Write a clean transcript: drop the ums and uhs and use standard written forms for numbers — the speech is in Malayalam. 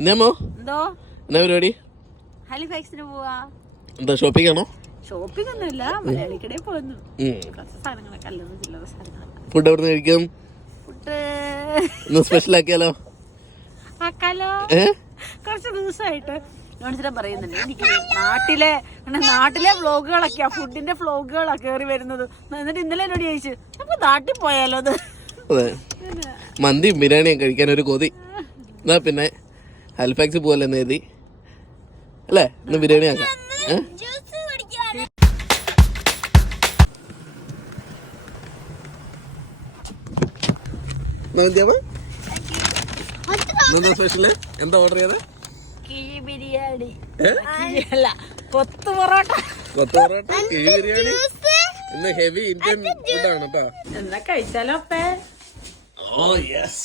എന്നാമോ എന്തോ എന്നാ പരിപാടി? ഹാലിഫാക്സിന് പോവാ. എന്താ ഷോപ്പിംഗ് ആണോ? ഷോപ്പിംഗ് ഒന്നുമില്ല, മലയാളിക്കടയിൽ പോകുന്നു. കുറച്ച് സാധനങ്ങളൊക്കെ അല്ലറ ചില്ലറ സാധനങ്ങളൊക്കെ. ഫുഡ് എവിടെ നിന്ന് കഴിക്കും? ഫുഡ് ഇന്ന് സ്പെഷ്യൽ ആക്കിയാലോ? ആക്കാലോ. കുറച്ച് ദിവസമായിട്ട് നോൺസിനെ പറയുന്നുണ്ട് എനിക്ക് നാട്ടിലെ വ്ളോഗുകളൊക്കെയാ, ഫുഡിന്റെ വ്ളോഗുകളാ കയറി വരുന്നത്. എന്നിട്ട് ഇന്നലെ എന്നോട് ചോദിച്ചു നമുക്ക് നാട്ടിൽ പോയാലോ അത്. അതെ, മന്തിയും ബിരിയാണിയും കഴിക്കാൻ ഒരു കൊതി. എന്നാ പിന്നെ ഹാലിഫാക്സ് പോവല്ലെന്ന് എഴുതി അല്ലേ? ഇന്ന് ബിരിയാണി ആക്കാം. എന്താ സ്പെഷ്യല്? എന്താ ഓർഡർ ചെയ്തത്? കിഴി ബിരിയാണി അല്ല, കൊത്തു പൊറോട്ട. കിഴി ബിരിയാണി. ഇന്ന് ഹെവി ഇന്ത്യൻ ഫുഡാണ് കേട്ടോ. എന്താ കഴിച്ചാലോ? ഓ യെസ്.